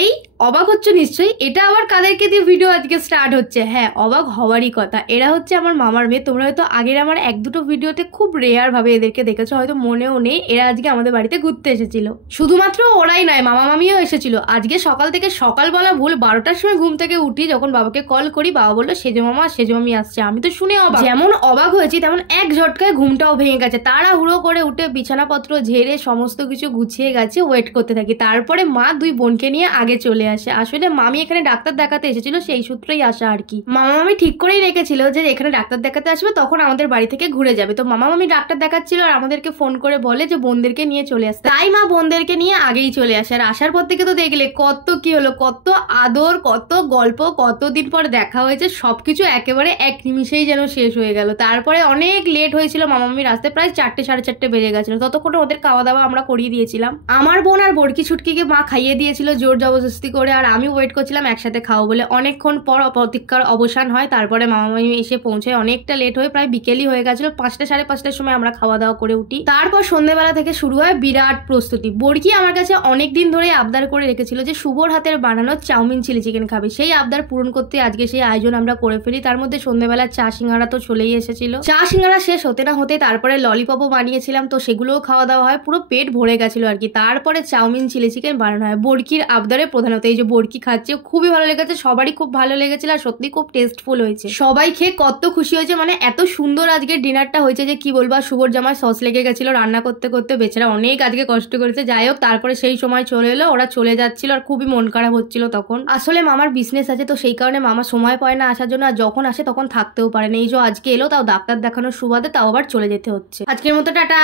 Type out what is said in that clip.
এই অবাক হচ্ছে নিশ্চয়ই, এটা আবার কাদেরকে দিয়ে ভিডিও আজকে স্টার্ট হচ্ছে? হ্যাঁ, অবাক হওয়ারই কথা। এরা হচ্ছে আমার মামার মেয়ে। তোমরা হয়তো আগের আমার এক দুটো ভিডিওতে খুব রেয়ার ভাবে এদেরকে দেখেছো, হয়তো মনেও নেই। এরা আজকে আমাদের বাড়িতে ঘুরতে এসেছিল। শুধুমাত্র ওরাই নয়, মামা মামিও এসেছিল। আজকে সকাল থেকে, সকালবেলা ভুল 12টার সময় ঘুম থেকে উঠি, যখন বাবাকে কল করি, বাবা বললো সেজো মামা সেজো মামি আসছে। আমি তো শুনে অবাক। যেমন অবাক হয়েছি তেমন এক ঝটকায় ঘুমটাও ভেঙে গেছে। তাড়াহুড়ো করে উঠে বিছানাপত্র ঝেড়ে সমস্ত কিছু গুছিয়ে গেছে, ওয়েট করতে থাকি। তারপরে মা দুই বোনকে নিয়ে আগে চলে আসে। আসলে মামি এখানে ডাক্তার দেখাতে এসেছিল, সেই সূত্রেই আসা আর কি। মামা মামি ঠিক করেই রেখেছিল যে এখানে ডাক্তার দেখাতে আসবে, তখন আমাদের বাড়ি থেকে ঘুরে যাবে। তো মামা মামি ডাক্তার দেখাচ্ছিল আর আমাদেরকে ফোন করে বলে যে বোনদেরকে নিয়ে চলে আসতে। তাই মা বোনদেরকে নিয়ে আগেই চলে আসে। আর আসার পর থেকে তো দেখলে কত কি হলো, কত আদর, কত গল্প, কতদিন পর দেখা হয়েছে, সবকিছু একেবারে এক নিমিষেই যেন শেষ হয়ে গেল। তারপরে অনেক লেট হয়েছিল, মামা মামির আসতে প্রায় 4টে 4:30 বেজে গেছিল। ততক্ষণে ওদের খাওয়া দাওয়া আমরা করিয়ে দিয়েছিলাম। আমার বোন আর বড়কি ছুটকিকে মা খাইয়ে দিয়েছিল জোর জবরদস্তি করে, আর আমি ওয়েট করছিলাম একসাথে খাবো বলে। অনেকক্ষণ পর প্রতীক্ষার অবসান হয়। তারপরে মামা মামি এসে পৌঁছায় অনেকটা লেট হয়ে, প্রায় বিকেলই হয়ে গেছিল। 5টা 5:30টার সময় আমরা খাওয়া দাওয়া করে উঠি। তারপর সন্ধ্যেবেলা থেকে শুরু হয় বিরাট প্রস্তুতি। বড়কি আমার কাছে অনেকদিন ধরে আবদার করে রেখেছিল যে শুভর হাতের বানানো চাউমিন চিলি চিকেন খাবে। সেই আবদার পূরণ করতে আজকে সেই আয়োজন আমরা করে ফেলি। তার মধ্যে সন্ধ্যেবেলা চা সিঙ্গারা তো চলেই এসেছিল। চা সিঙ্গারা শেষ হতে না হতে তারপরে ললিপপও বানিয়েছিলাম, তো সেগুলোও খাওয়া দাওয়া হয়। পুরো পেট ভরে গেছিল আর কি। তারপরে চাউমিন চিলি চিকেন বানানো হয় বড়কির আবদারে। প্রধানত এই যে বড়কি খাচ্ছে, খুবই ভালো লেগেছে, সবারই খুব ভালো লেগেছিল আর সত্যি খুব টেস্টফুল হয়েছে। সবাই খেয়ে কত খুশি হয়েছে, মানে এত সুন্দর আজকে ডিনারটা হয়েছে যে কি বলবো। শুভর জামায় সস লেগে গেছিল রান্না করতে করতে, বেচারা অনেক আজকে কষ্ট করেছে। যাই হোক, তারপরে সেই সময় চলে এলো, ওরা চলে যাচ্ছিল আর খুবই মন খারাপ হচ্ছিল তখন। আসলে মামার বিজনেস আছে, তো সেই কারণে মামা সময় পায় না আসার জন্য, আর যখন আসে তখন থাকতেও পারে না। এই যে আজকে এলো, তাও ডাক্তার দেখানোর সুবাদে, তাও আবার চলে যেতে হচ্ছে। আজকের মতো টাটা।